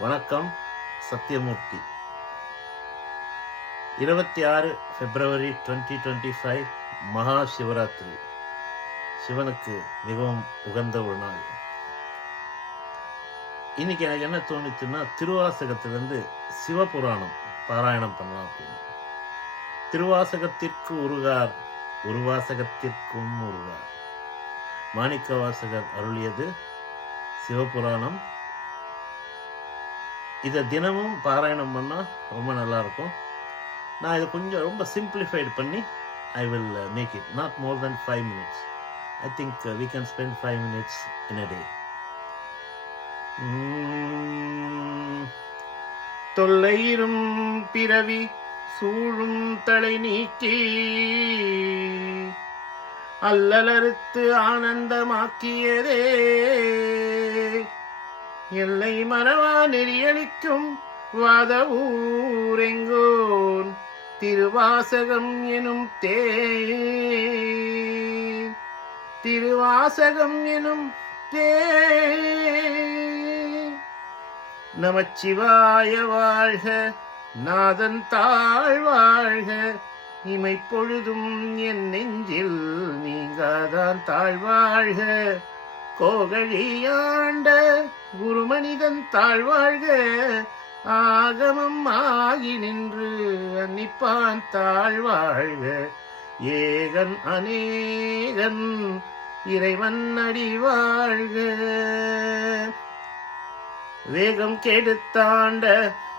வணக்கம். சத்யமூர்த்தி. 26 பிப்ரவரி 2025 மகா சிவராத்திரி. சிவனுக்கு மிகவும் உகந்த ஒரு நாள். இன்னைக்கு எனக்கு என்ன தோணுச்சுன்னா, திருவாசகத்திலிருந்து சிவபுராணம் பாராயணம் பண்ணலாம் அப்படின்னு. திருவாசகத்திற்கு உருகார், உருவாசகத்திற்கும் உருகார். மாணிக்க வாசகர் அருளியது சிவபுராணம். இதை தினமும் பாராயணம் பண்ணால் ரொம்ப நல்லாயிருக்கும். நான் இதை கொஞ்சம் ரொம்ப சிம்பிளிஃபைடு பண்ணி I will make it not more than 5 minutes. I think we can spend 5 minutes in a day. தொல்லையிரும் பிறவி சூழும் தலை நீக்கி அல்லலறுத்து ஆனந்தமாக்கியதே எல்லை மறவா நெறியளிக்கும் வாத ஊரெங்கோன் திருவாசகம் எனும் திருவாசகம் எனும் நமச்சிவாய வாழ்க, நாதன் தாழ் வாழ்க, இமைப்பொழுதும் என் நெஞ்சில் நீங்காதான் தாழ்வாழ்க, கோகழியாண்ட குருமனிதன் தாழ்வாழ்க, ஆகமம் ஆகி நின்று அன்னிப்பான் தாழ்வாழ்க, ஏகன் அநேகன் இறைவன் அடி வாழ்க, வேகம் கெடுத்தாண்ட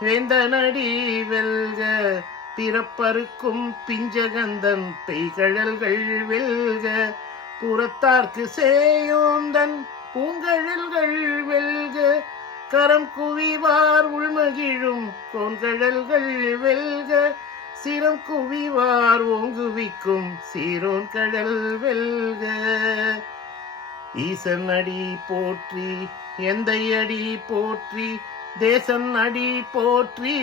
வேந்தனடி வெல்க, பிறப்பருக்கும் பிஞ்சகந்தன் பெய்கழல்கள் வெல்க, புறத்தார்க்கு சேயோந்தன் பூங்கழல்கள் வெல்க, கரம் குவிவார் உள்மகிழும் கோன்கழல்கள் வெல்க, சிரம் குவிவார் ஓங்குவிக்கும் சீரோன் கடல் வெல்க, ஈசன் அடி போற்றி, எந்தை அடி போற்றி, தேசன் அடி போற்றி,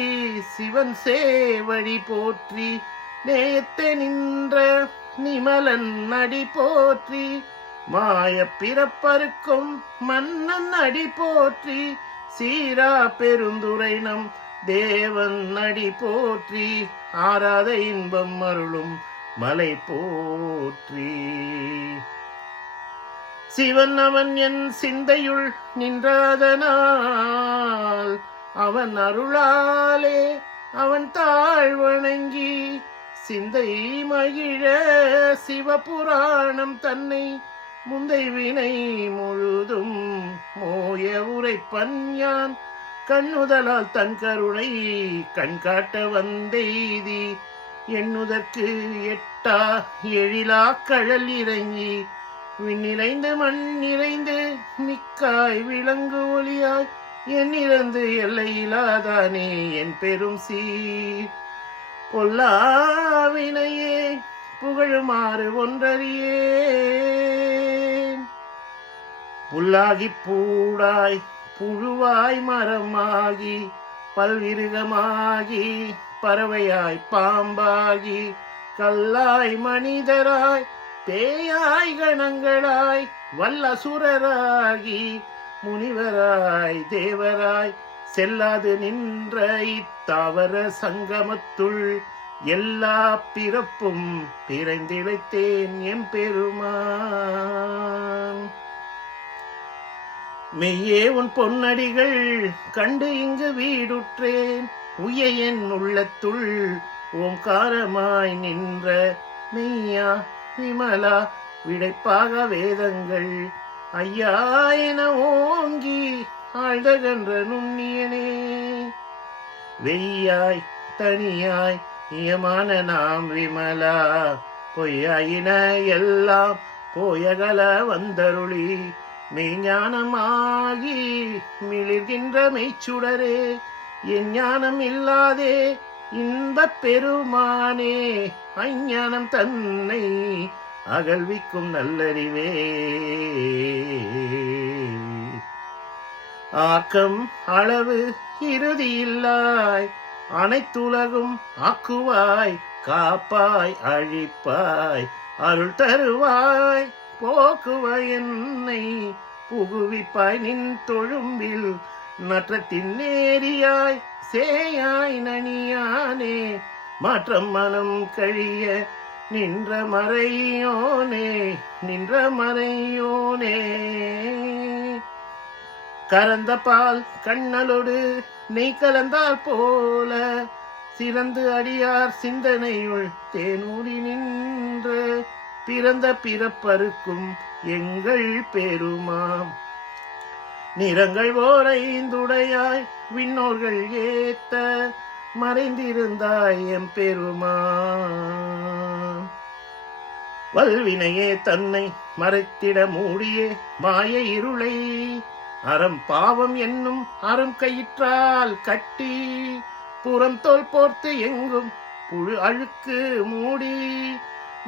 சிவன் சேவடி போற்றி, நேயத்தே நின்ற நிமலன் அடி போற்றி, மாய பிறப்பருக்கும் மன்னன் அடி போற்றி, சீரா பெருந்துரை நம் தேவன் அடி போற்றி, ஆராத இன்பம் அருளும் மலை போற்றி, சிவன் அவன் என் சிந்தையுள் நின்றதனால் அவன் அருளாலே அவன் தாழ்வணங்கி சிந்தை மகிழ சிவபுராணம் தன்னை முந்தை வினை முழுதும் மோய உரைப்பன் யான், கண்ணுதலால் தன் கருணை கண்காட்ட வந்தெய்தி, எண்ணுதற்கு எட்டா எழிலா கழல் இறங்கி, விண்ணிறைந்து மண் நிறைந்து மிக்காய் விளங்கு ஒளியாய், என் இறந்து எல்லையிலாதானே என் பெரும் சீர், பொல்லாவினையே புகழுமாறு ஒன்றறியேன், புல்லாகி பூடாய் புழுவாய் மரமாகி பல்விருகமாகி பறவையாய் பாம்பாகி கல்லாய் மனிதராய் பேயாய் கணங்களாய் வல்லசுரராகி முனிவராய் தேவராய் செல்லாது நின்ற இத்தாவர சங்கமத்துள் எல்லா பிறப்பும் பிறந்திழைத்தேன் எம்பெருமான், மெய்யே உன் பொன்னடிகள் கண்டு இங்கு வீடுற்றேன், உய என் உள்ளத்துள் ஓங்காரமாய் நின்ற மெய்யா விமலா விடைப்பாக வேதங்கள் ஐயா என ஓங்கி ஆழ்ந்தகன்ற நுண்ணியனே, வெய்யாய் தனியாய் நியமான நாம் விமலா, பொய்யாயின எல்லாம் போயகல வந்தருளி, மெய்ஞானமாகி மிளிர்கின்ற மெய்ச்சுடரே, என் ஞானம் இல்லாதே இன்பப் பெருமானே, அஞ்ஞானம் தன்னை அகழ்விக்கும் நல்லறிவே, ஆக்கம் அளவு இறுதியில்லாய் அனைத்துலகும் ஆக்குவாய், காப்பாய் அழிப்பாய் அருள் தருவாய், போக்குவாய் என்னை புகுவிப்பாய் நின் தொழும்பில் நாற்றத்தின் நேரியாய் சேயாய் நனியானே மாற்றம் மனம் கழிய நின்ற மறையோனே நின்ற மறையோனே கறந்த பால் கண்ணலோடு நெய் கலந்தால் போல சிறந்து அடியார் சிந்தனையுள் தேனூரி நின்ற பிறந்த பிறப்பருக்கும் எங்கள் பெருமாம் நிறங்கள் ஓரைந்துடையாய் விண்ணோர்கள் ஏத்த மறைந்திருந்தாய் எம் பெருமாம் வல்வினையே தன்னை மறைத்திட மூடியே மாய இருளை அறம் பாவம் என்னும் அறம் கயிற்றால் கட்டி புறம் தோல் போர்த்து எங்கும் புழு அழுக்கு மூடி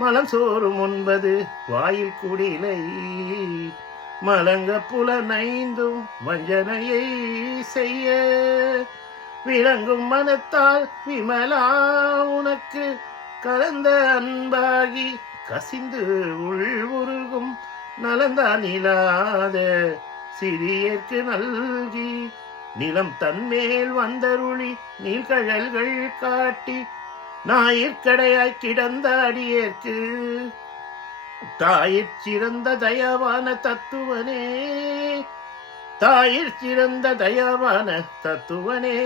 மலம் சோறும் 9 வாயில் குடிலை மலங்க புலனைந்தும் வஞ்சனையை செய்ய விளங்கும் மனத்தால் விமலா உனக்கு கலந்த அன்பாகி கசிந்து உள்வுருகும் நலந்தான் இல்லாத சிறியர்க்கு நல்கி நிலம் தன்மேல் வந்தருளி நீழ்கழல்கள் காட்டி ஞாயிற்கடையாய் கிடந்த அடியேற்கு தாயிற் சிறந்த தயவான தத்துவனே தாயிற் சிறந்த தயவான தத்துவனே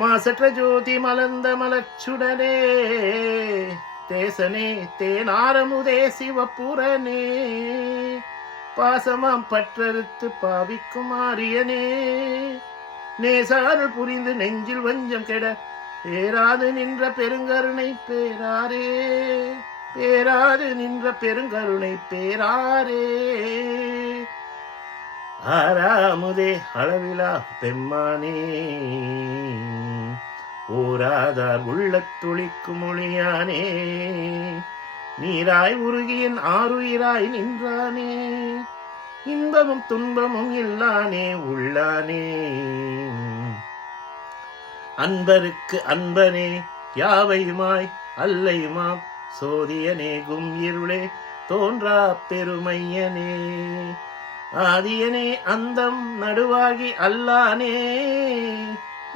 மாசற்ற ஜோதி மலர்ந்த மலச்சுடனே தேசனே தேனாரமுதே சிவபுரனே பாசமாம் பற்றறுத்து பாவிக்கும் ஆரியனே நேசாறு புரிந்து நெஞ்சில் வஞ்சம் கெட பேராது நின்ற பெருங்கருணை பேராரே பேராது நின்ற பெருங்கருணை பேராரே ஆறாமுதே அளவிலா பெம்மானே ஓராதார் உள்ளத் துளிக்கும் மொழியானே நீராய் உருகியின் ஆறுயிராய் நின்றானே இன்பமும் துன்பமும் இல்லானே உள்ளானே அன்பருக்கு அன்பனே யாவையுமாய் அல்லையுமாம் சோதியனேகும் இருளே தோன்றா பெருமையனே ஆதியனே அந்தம் நடுவாகி அல்லானே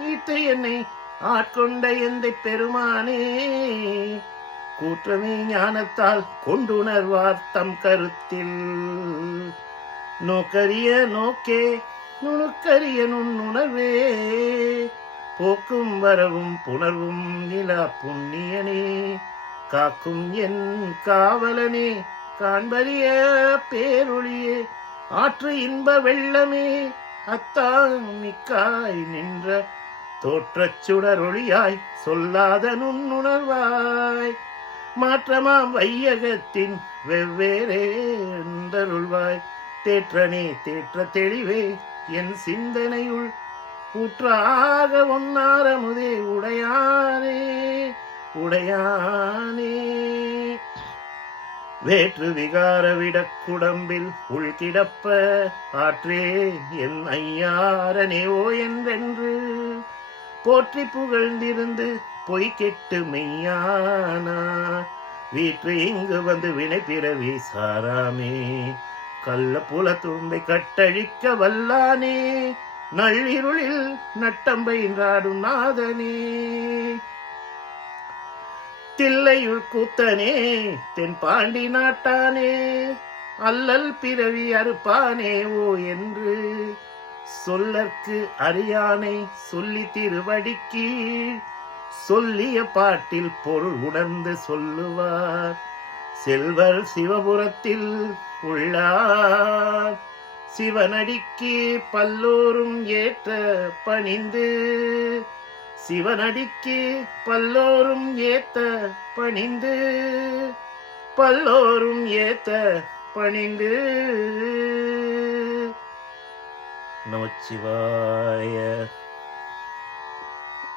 ஈத்து என்னை ஆட்கொண்ட எந்தை பெருமானே கூற்றமே ஞானத்தால் கொண்டுணர்வார் தம் கருத்தில் நோக்கரிய நோக்கே நுணுக்கரிய நுண்ணுணர்வே போக்கும் வரவும் புணர்வும் நிலா புண்ணியனே காக்கும் என் காவலனே காண்பரிய பேரொளியே ஆற்று இன்ப வெள்ளமே அத்தான் மிக்காய் நின்ற தோற்றச் சுடரொளியாய் சொல்லாத நுண்ணுணர்வாய் மாற்றமாம் வையகத்தின் வெவ்வேறே என்றருள்வாய் தேற்றனே தேற்ற தெளிவே என் சிந்தனையுள் ஊற்றாக ஒன்னாரமுதே உடையானே உடையானே வேற்று விகார விடக்குடம்பில் உள்கிடப்ப ஆற்றே என் ஐயாரனே ஓ என்றென்று போற்றி புகழ்ந்திருந்து பொய் கெட்டு மெய்யானா வீற்று இங்கு வந்து வினை பிறவி சாராமே கள்ள புல தும்பை கட்டழிக்க வல்லானே நள்ளிருளில் நட்டம்பயின்றாடும் நாதனே தில்லையுள் கூத்தனே தென் பாண்டி நாட்டானே அல்லல் பிறவி அறுப்பானே ஓ என்று சொல்லற்கு அறியானை சொல்லி திருவடிக்கு சொல்லிய பாட்டில் பொருள் உணர்ந்து சொல்லுவார் செல்வர் சிவபுரத்தில் உள்ளார் சிவனடிக்கு பல்லோரும் ஏற்ற பணிந்து சிவனடிக்கு பல்லோரும் ஏத்த பணிந்து பல்லோரும் ஏத்த பணிந்து நமச்சிவாய.